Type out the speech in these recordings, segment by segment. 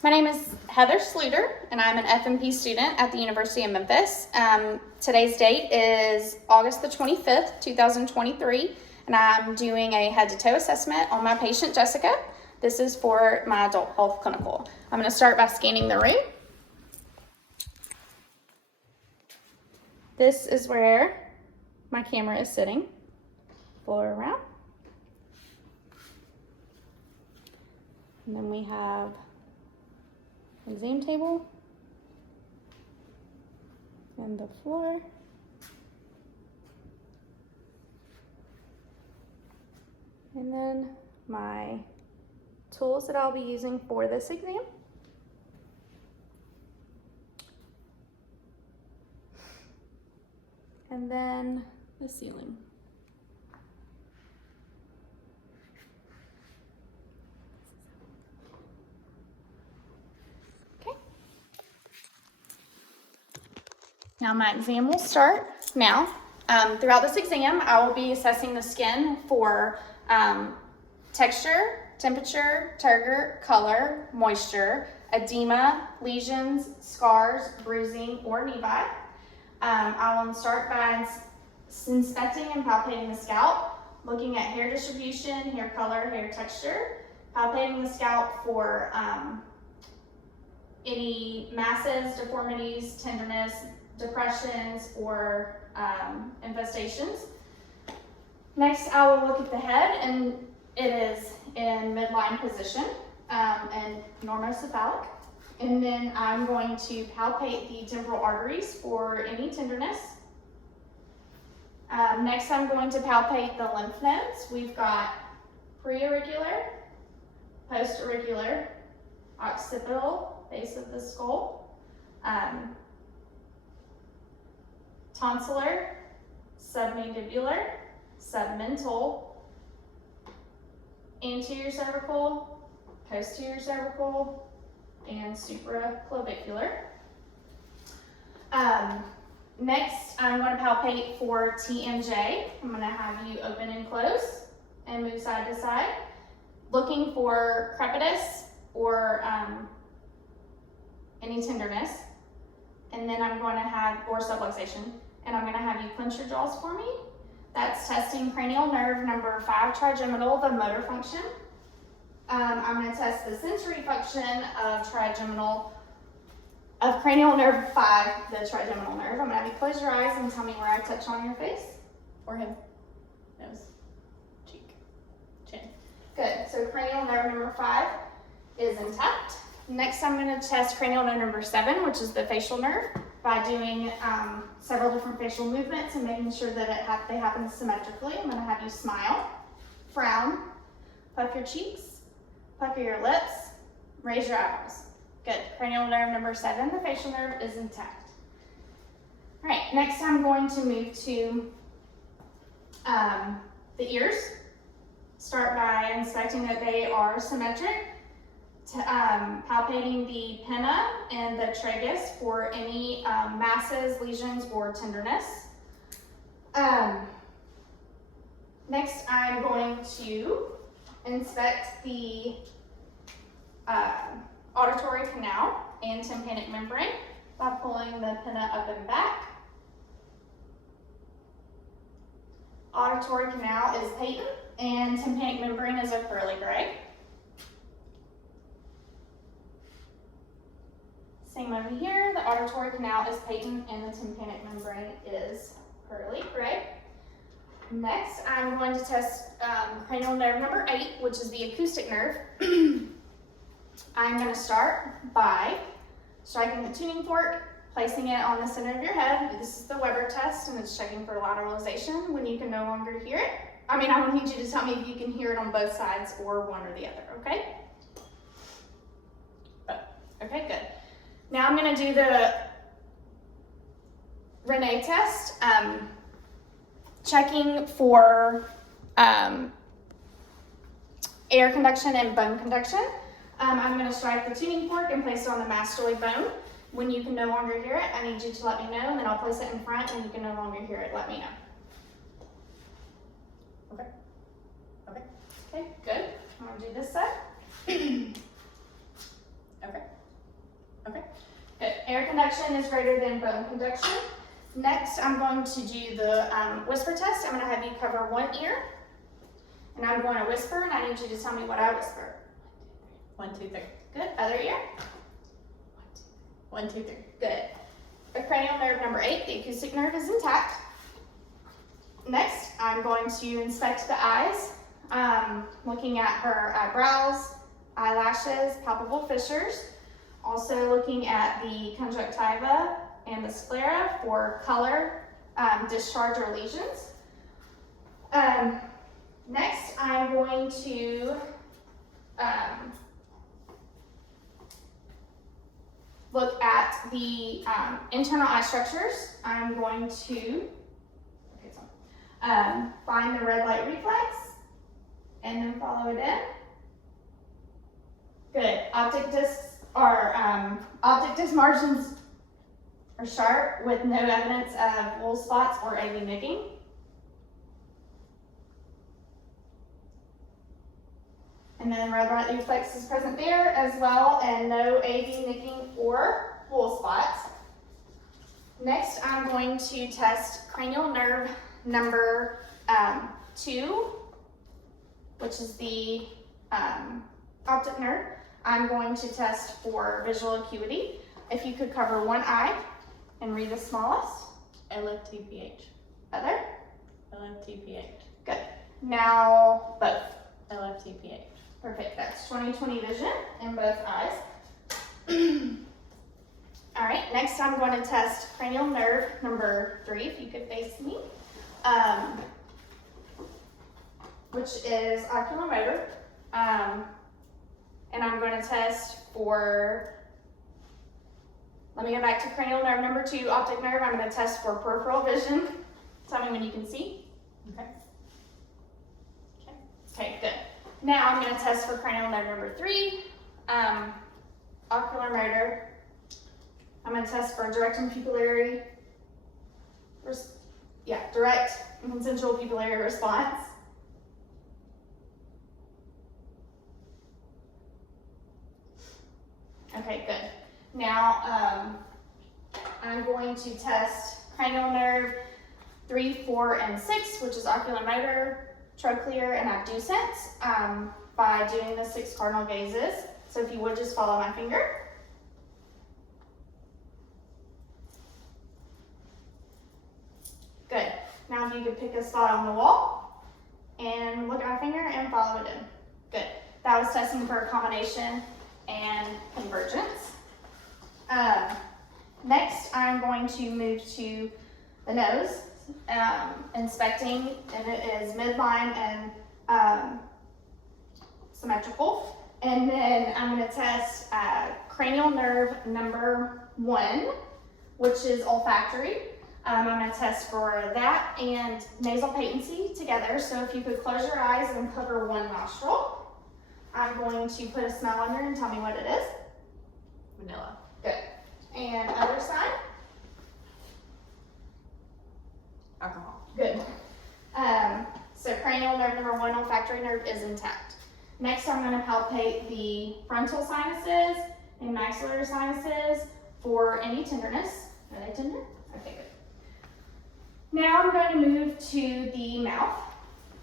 My name is Heather Sluder, and I'm an FNP student at the University of Memphis. Today's date is August the 25th, 2023, and I'm doing a head-to-toe assessment on my patient, Jessica. This is for my adult health clinical. I'm going to start by scanning the room. This is where my camera is sitting. Floor around. And then we have exam table and the floor. And then my tools that I'll be using for this exam. And then the ceiling. Now my exam will start now. Throughout this exam, I will be assessing the skin for texture, temperature, turgor, color, moisture, edema, lesions, scars, bruising, or nevi. I will start by inspecting and palpating the scalp, looking at hair distribution, hair color, hair texture, palpating the scalp for any masses, deformities, tenderness, depressions, or infestations. Next, I will look at the head, and it is in midline position and normocephalic. And then I'm going to palpate the temporal arteries for any tenderness. Next, I'm going to palpate the lymph nodes. We've got preauricular, postauricular, occipital, base of the skull, tonsillar, submandibular, submental, anterior cervical, posterior cervical, and supraclavicular. Next, I'm going to palpate for TMJ. I'm going to have you open and close and move side to side, looking for crepitus or any tenderness. And then I'm going to have, or subluxation, and I'm going to have you clench your jaws for me. That's testing cranial nerve number 5 trigeminal, the motor function. I'm going to test the sensory function of cranial nerve 5, the trigeminal nerve. I'm going to have you close your eyes and tell me where I touch on your face. Forehead, nose, cheek, chin. Good. So cranial nerve number 5 is intact. Next, I'm going to test cranial nerve number 7, which is the facial nerve, by doing several different facial movements and making sure that they happen symmetrically. I'm going to have you smile, frown, puff your cheeks, pucker your lips, raise your eyebrows. Good. Cranial nerve number 7, the facial nerve, is intact. All right, next I'm going to move to the ears. Start by inspecting that they are symmetric, palpating the pinna and the tragus for any masses, lesions, or tenderness. Next, I'm going to inspect the auditory canal and tympanic membrane by pulling the pinna up and back. Auditory canal is patent and tympanic membrane is a pearly gray. Same over here, the auditory canal is patent and the tympanic membrane is pearly gray. Next, I'm going to test cranial nerve number 8, which is the acoustic nerve. I'm going to start by striking the tuning fork, placing it on the center of your head. This is the Weber test, and it's checking for lateralization when you can no longer hear it. I need you to tell me if you can hear it on both sides or one or the other, okay? Okay, good. Now I'm going to do the Rene test, checking for air conduction and bone conduction. I'm going to strike the tuning fork and place it on the mastoid bone. When you can no longer hear it, I need you to let me know, and then I'll place it in front. When you can no longer hear it, let me know. Okay. Okay. Okay, good. I'm going to do this side. Okay. Nerve conduction is greater than bone conduction. Next, I'm going to do the whisper test. I'm going to have you cover one ear, and I'm going to whisper, and I need you to tell me what I whisper. 1, 2, 3. Good. Other ear. 1, 2, 3. Good. The cranial nerve number 8, the acoustic nerve, is intact. Next, I'm going to inspect the eyes, looking at her brows, eyelashes, palpable fissures. Also looking at the conjunctiva and the sclera for color, discharge, or lesions. Next, I'm going to look at the internal eye structures. I'm going to find the red light reflex and then follow it in. Good. Optic discs margins are sharp with no evidence of wool spots or AV nicking. And then red light reflex is present there as well, and no AV nicking or wool spots. Next, I'm going to test cranial nerve number 2, which is the optic nerve. I'm going to test for visual acuity. If you could cover one eye and read the smallest. LFTPH. Other. LFTPH. Good. Now both. LFTPH. Perfect. That's 20/20 vision in both eyes. All right. Next, I'm going to test cranial nerve number 3. If you could face me, which is oculomotor. And I'm going to test for, let me go back to cranial nerve number 2, optic nerve. I'm going to test for peripheral vision. Tell me when you can see. Okay. Okay, good. Now I'm going to test for cranial nerve number 3, oculomotor. I'm going to test for direct and pupillary, direct and consensual pupillary response. Okay, good. Now I'm going to test cranial nerve 3, 4, and 6, which is oculomotor, trochlear, and abducent, by doing the 6 cardinal gazes. So if you would just follow my finger. Good. Now if you could pick a spot on the wall and look at my finger and follow it in. Good. That was testing for accommodation and convergence. Next, I'm going to move to the nose, inspecting, and it is midline and symmetrical. And then I'm going to test cranial nerve number 1, which is olfactory. I'm going to test for that and nasal patency together. So if you could close your eyes and cover one nostril. I'm going to put a smell under and tell me what it is. Vanilla. Good. And other side. Alcohol. Good. So cranial nerve number 1, olfactory nerve, is intact. Next, I'm going to palpate the frontal sinuses and maxillary sinuses for any tenderness. Are they tender? Okay, good. Now I'm going to move to the mouth.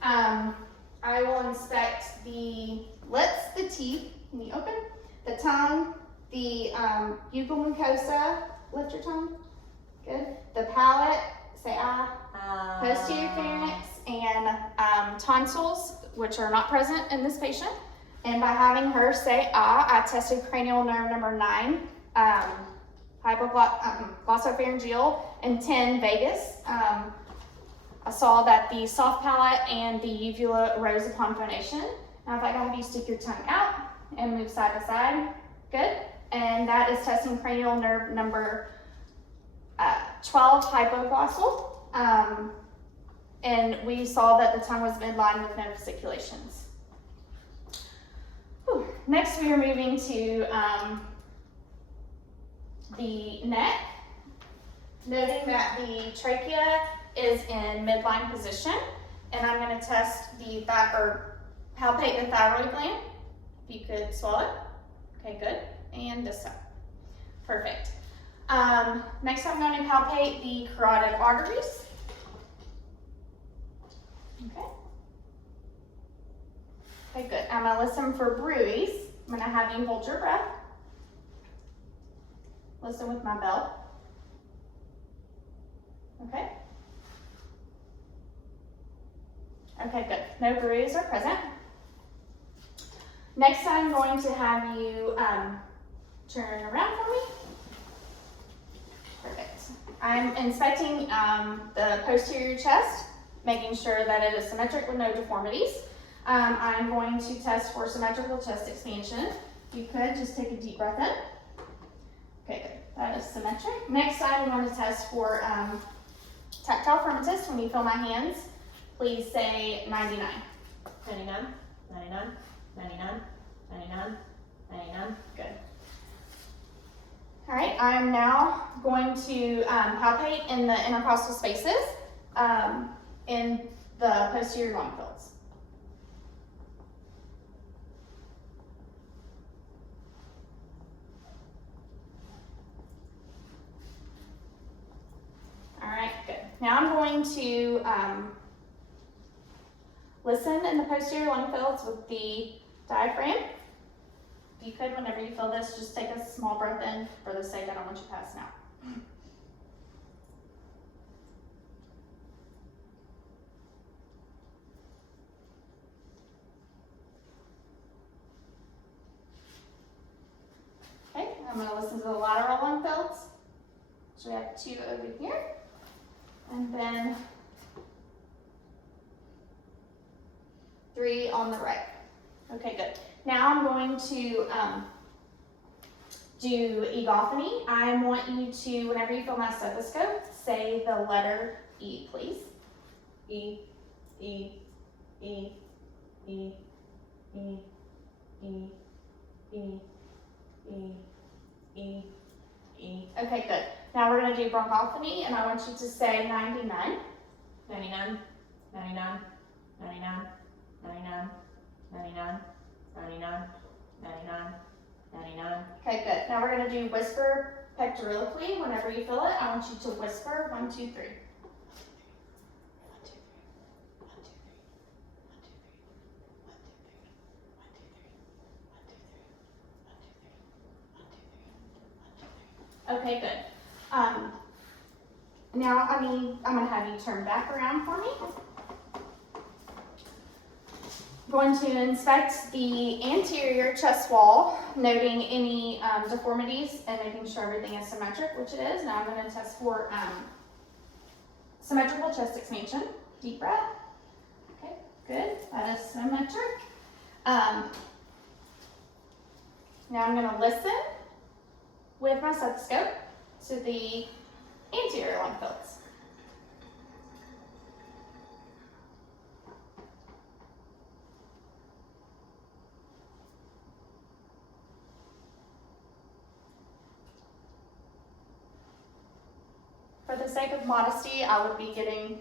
I will inspect the lips, the teeth, can you open? The tongue, the buccal mucosa, lift your tongue, good. The palate, say ah. Posterior pharynx, and tonsils, which are not present in this patient. And by having her say ah, I tested cranial nerve number 9, glossopharyngeal, and 10, vagus. I saw that the soft palate and the uvula rose upon phonation. Now if I can have you stick your tongue out and move side to side, good. And that is testing cranial nerve number 12, hypoglossal. And we saw that the tongue was midline with no fasciculations. Whew. Next, we are moving to the neck, noting that the trachea is in midline position, and I'm going to test palpate the thyroid gland. If you could swallow it. Okay, good. And this side. Perfect. Next I'm going to palpate the carotid arteries. Okay. Okay, good. I'm going to listen for bruise. I'm going to have you hold your breath. Listen with my belt. Okay. Okay, good. No bruise are present. Next, I'm going to have you turn around for me. Perfect. I'm inspecting the posterior chest, making sure that it is symmetric with no deformities. I'm going to test for symmetrical chest expansion. If you could, just take a deep breath in. Okay, good. That is symmetric. Next, I'm going to test for tactile firmness. When you feel my hands, please say 99. 99, 99, 99, 99, 99. Good. All right, I'm now going to palpate in the intercostal spaces in the posterior lung fields. All right, good. Now I'm going to listen in the posterior lung fields with the diaphragm. If you could, whenever you feel this, just take a small breath in for the sake I don't want you passing out. Okay, I'm going to listen to the lateral lung fields. So we have 2 over here. And then 3 on the right. Okay, good. Now I'm going to do egophony. I want you to, whenever you feel my stethoscope, say the letter E, please. E, E, E, E, E, E, E, E, E, E. Okay, good. Now we're going to do bronchophony, and I want you to say 99. 99, 99, 99, 99, 99, 99, 99, 99. Okay, good. Now we're going to do whisper pectorilically. Whenever you feel it, I want you to whisper 1, 2, 3. Okay, good. Now I'm going to have you turn back around for me. Going to inspect the anterior chest wall, noting any deformities and making sure everything is symmetric, which it is. Now I'm going to test for symmetrical chest expansion. Deep breath. Okay, good. That is symmetric. Now I'm going to listen with my stethoscope to the anterior lung fields. For the sake of modesty, I would be getting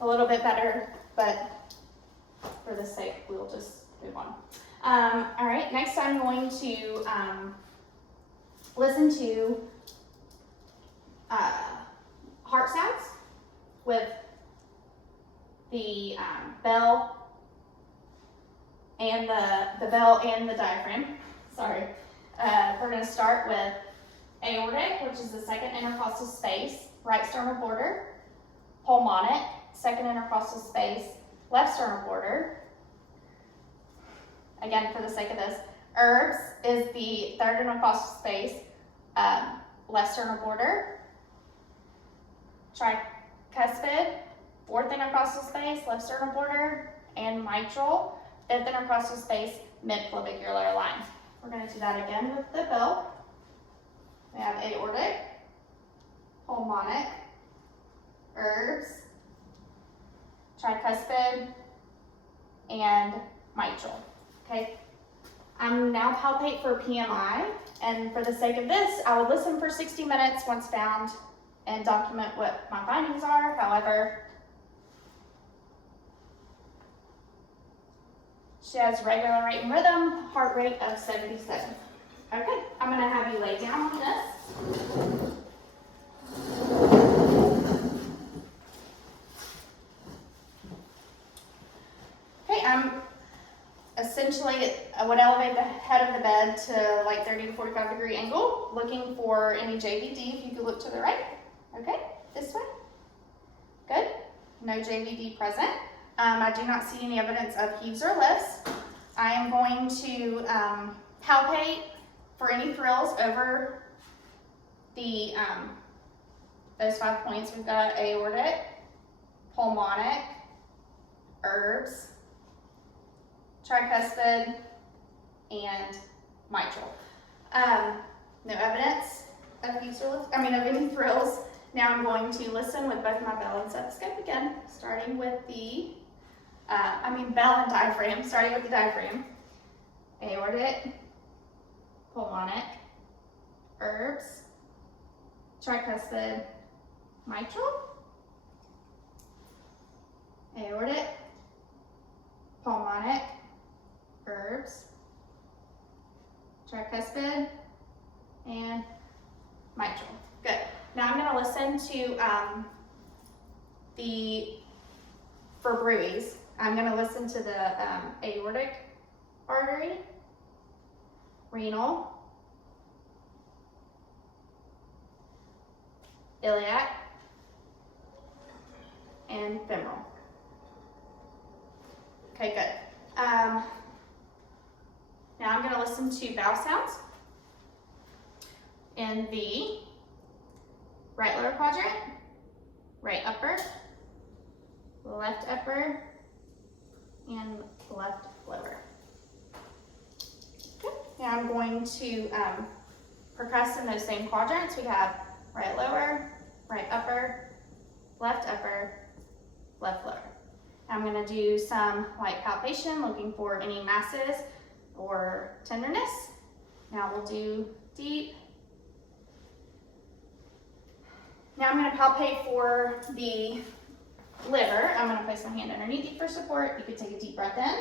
a little bit better, but for the sake, we'll just move on. All right, next I'm going to listen to heart sounds with the bell and the bell and the diaphragm. Sorry. We're going to start with aortic, which is the second intercostal space, right sternal border. Pulmonic, second intercostal space, left sternal border. Again, for the sake of this. Herbs is the third intercostal space, left sternal border. Tricuspid, fourth intercostal space, left sternal border. And mitral, fifth intercostal space, mid-clavicular line. We're going to do that again with the bell. We have aortic, pulmonic, herbs, tricuspid, and mitral. Okay. I'm now palpate for PMI, and for the sake of this, I will listen for 60 minutes once found and document what my findings are. However, she has regular rate and rhythm, heart rate of 77. Okay, I'm gonna have you lay down on this. Okay, essentially, I would elevate the head of the bed to like 30 to 45 degree angle, looking for any JVD. If you could look to the right. Okay, this way. Good. No JVD present. I do not see any evidence of heaves or lifts. I am going to palpate for any thrills over the those 5 points. We've got aortic, pulmonic, herbs, tricuspid, and mitral. No evidence of heaves or lifts, of any thrills. Now I'm going to listen with both my bell and stethoscope again, starting with the, bell and diaphragm, starting with the diaphragm. Aortic, pulmonic, herbs, tricuspid, mitral, aortic, pulmonic, herbs, tricuspid, and mitral. Good. Now I'm going to listen to for bruits, I'm going to listen to the aortic artery, renal, iliac, and femoral. Okay, good. Now I'm going to listen to vowel sounds in the right lower quadrant, right upper, left upper, and left lower. Okay. Now I'm going to percuss in those same quadrants. We have right lower, right upper, left lower. I'm going to do some light palpation, looking for any masses or tenderness. Now we'll do deep. Now I'm going to palpate for the liver. I'm going to place my hand underneath you for support. You could take a deep breath in.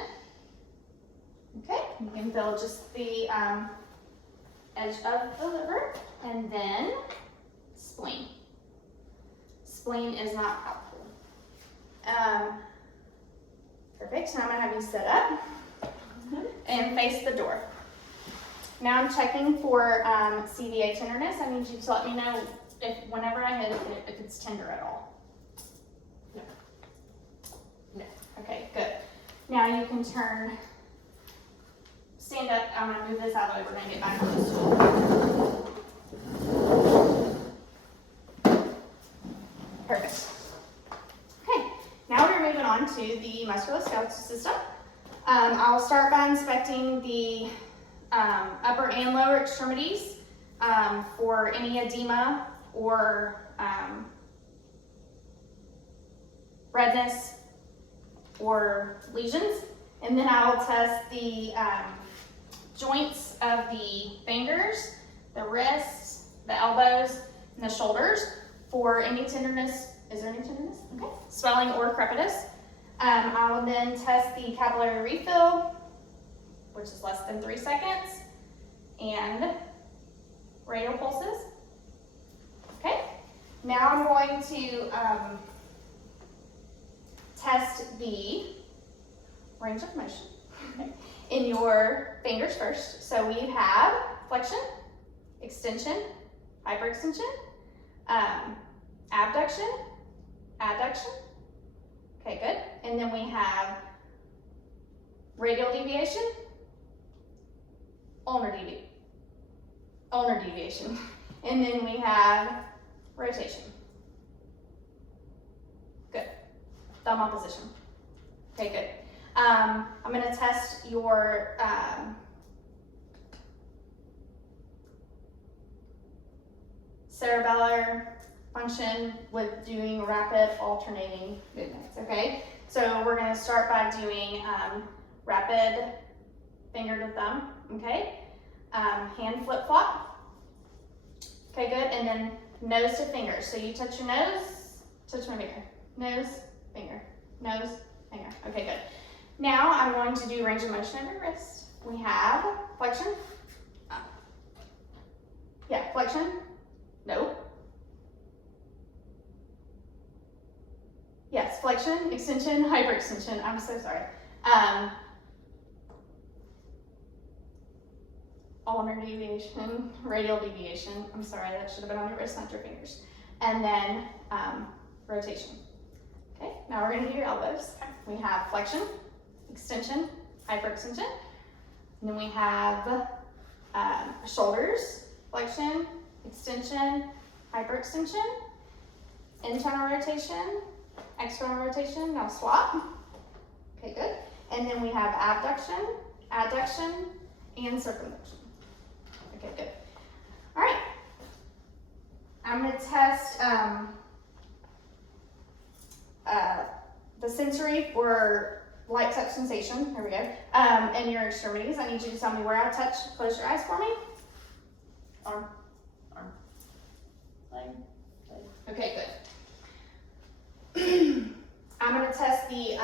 Okay, you can feel just the edge of the liver, and then spleen. Spleen is not palpable. Perfect. Now I'm going to have you sit up and face the door. Now I'm checking for CVA tenderness. I need you to let me know whenever I hit it, if it's tender at all. No. No. Okay, good. Now you can stand up. I'm going to move this out of the way. We're going to get back on the stool. Perfect. Okay, now we're moving on to the musculoskeletal system. I'll start by inspecting the upper and lower extremities for any edema or redness or lesions. And then I will test the joints of the fingers, the wrists, the elbows, and the shoulders for any tenderness. Is there any tenderness? Okay. Swelling or crepitus. I will then test the capillary refill, which is less than 3 seconds, and radial pulses. Okay. Now I'm going to test the range of motion in your fingers first. So we have flexion, extension, hyperextension, abduction, adduction. Okay, good. And then we have radial deviation, ulnar deviation. And then we have rotation. Good. Thumb opposition. Okay, good. I'm going to test your cerebellar function with doing rapid alternating movements, okay? So we're going to start by doing rapid finger to thumb, okay? Hand flip-flop. Okay, good. And then nose to finger. So you touch your nose, touch my finger. Nose, finger, nose, finger. Okay, good. Now I'm going to do range of motion of your wrist. We have flexion, up, flexion? No. Yes, flexion, extension, hyperextension. I'm so sorry. Ulnar deviation, radial deviation. I'm sorry, that should have been on your wrist, not your fingers. And then rotation. Okay, now we're gonna do your elbows. We have flexion, extension, hyperextension. And then we have shoulders, flexion, extension, hyperextension, internal rotation, external rotation. Now swap. Okay, good. And then we have abduction, adduction, and circumduction. Okay, good. All right. I'm going to test the sensory for light touch sensation. Here we go. In your extremities, I need you to tell me where I touch. Close your eyes for me. Arm, leg. Okay, good. I'm going to test the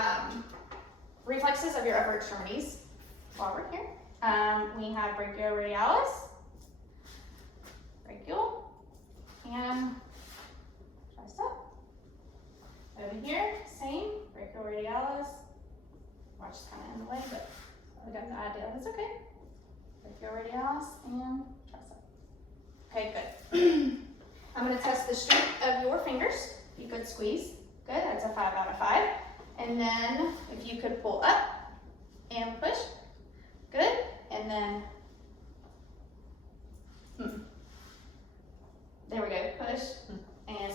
reflexes of your upper extremities while we're here. We have brachioradialis, brachial, and tricep. Over here, same, brachioradialis. Watch is kind of in the way, but we got the idea. That's okay. Brachioradialis and tricep. Okay, good. I'm going to test the strength of your fingers. You could squeeze. Good, that's a 5 out of 5. And then if you could pull up and push. Good, and then, there we go, push and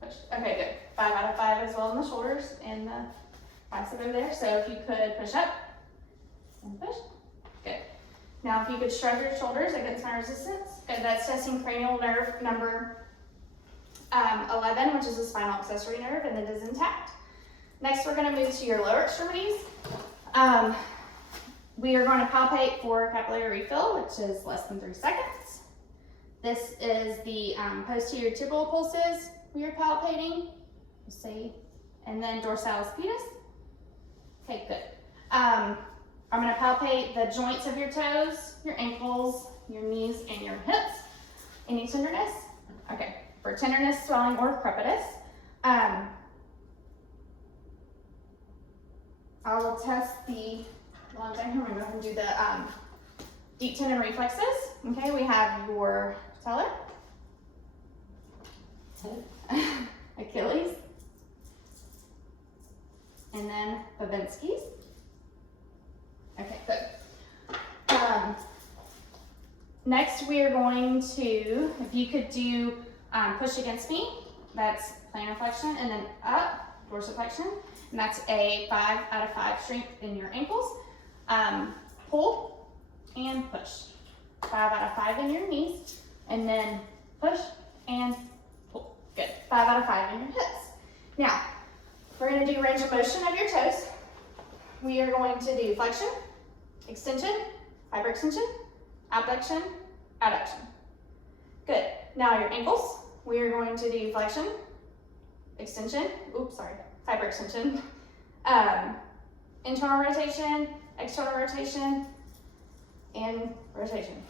push. Okay, good. 5 out of 5 as well in the shoulders and the bicep over there. So if you could push up and push. Good. Now if you could shrug your shoulders against my resistance. Good, that's testing cranial nerve number 11, which is the spinal accessory nerve, and it is intact. Next, we're going to move to your lower extremities. We are going to palpate for capillary refill, which is less than 3 seconds. This is the posterior tibial pulses we are palpating. You see, and then dorsalis pedis. Okay, good. I'm going to palpate the joints of your toes, your ankles, your knees, and your hips. Any tenderness? Okay. For tenderness, swelling, or crepitus, I will test the, well, I can remember, I can do the deep tendon reflexes. Okay, we have your patellar, Achilles, and then Babinski's. Okay, good. Next, we are going to, if you could do push against me, that's plantar flexion, and then up, dorsiflexion, and that's a 5 out of 5 strength in your ankles. Pull and push, 5 out of 5 in your knees, and then push and pull. Good, 5 out of 5 in your hips. Now, we're going to do range of motion of your toes. We are going to do flexion, extension, hyperextension, abduction, adduction. Good. Now your ankles, we are going to do flexion, extension, hyperextension, internal rotation, external rotation, and rotation.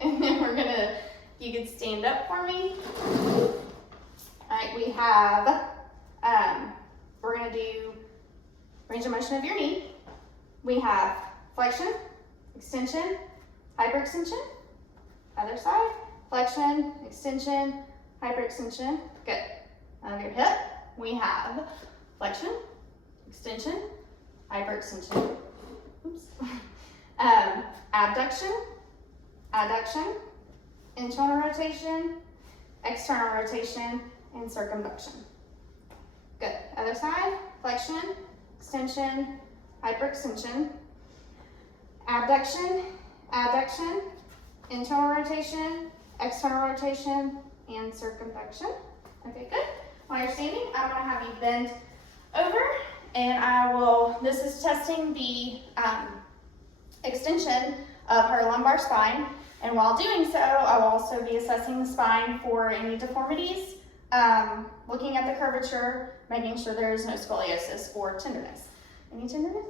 And then we're gonna, if you could stand up for me. All right, we have, we're gonna do range of motion of your knee. We have flexion, extension, hyperextension, other side. Flexion, extension, hyperextension. Good. Of your hip, we have flexion, extension, hyperextension. Oops. Abduction, adduction, internal rotation, external rotation, and circumduction. Good. Other side, flexion, extension, hyperextension, abduction, adduction, internal rotation, external rotation, and circumduction. Okay, good. While you're standing, I'm going to have you bend over, and this is testing the extension of her lumbar spine, and while doing so, I will also be assessing the spine for any deformities, looking at the curvature, making sure there is no scoliosis or tenderness. Any tenderness?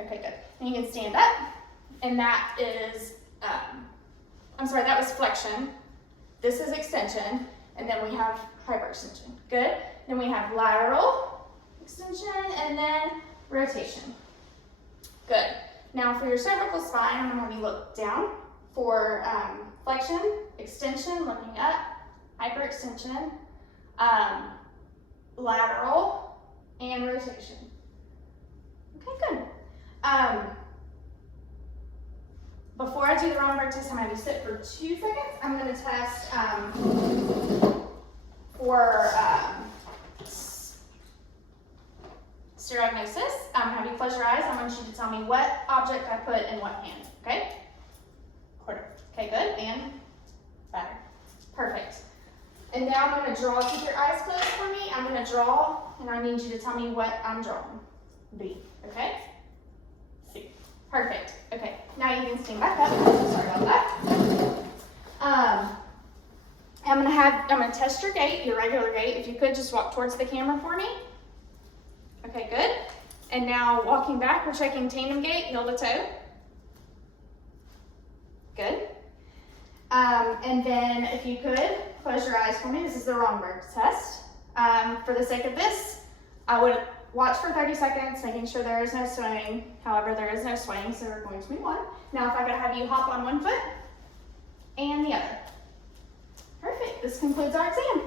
Okay, good. And you can stand up, and that is, that was flexion. this is extension, and then we have hyperextension. Good. Then we have lateral extension, and then rotation. Good. Now for your cervical spine, I'm gonna have you look down for flexion, extension, looking up, hyperextension, lateral, and rotation. Okay, good. Before I do the Romberg test, I'm going to sit for 2 seconds. I'm going to test for stereognosis. Have you close your eyes? I want you to tell me what object I put in what hand, okay? Quarter. Okay, good. And better. Perfect. And now I'm going to draw. Keep your eyes closed for me. I'm going to draw, and I need you to tell me what I'm drawing. B, okay? C. Perfect. Okay, now you can stand back up. Sorry about that. I'm gonna test your gait, your regular gait. If you could just walk towards the camera for me. Okay, good. And now walking back, we're checking tandem gait, heel to toe. Good. And then if you could close your eyes for me. This is the Romberg test. For the sake of this, I would watch for 30 seconds, making sure there is no swaying. However, there is no swaying, so we're going to move on. Now, if I could have you hop on one foot and the other. Perfect. This concludes our exam.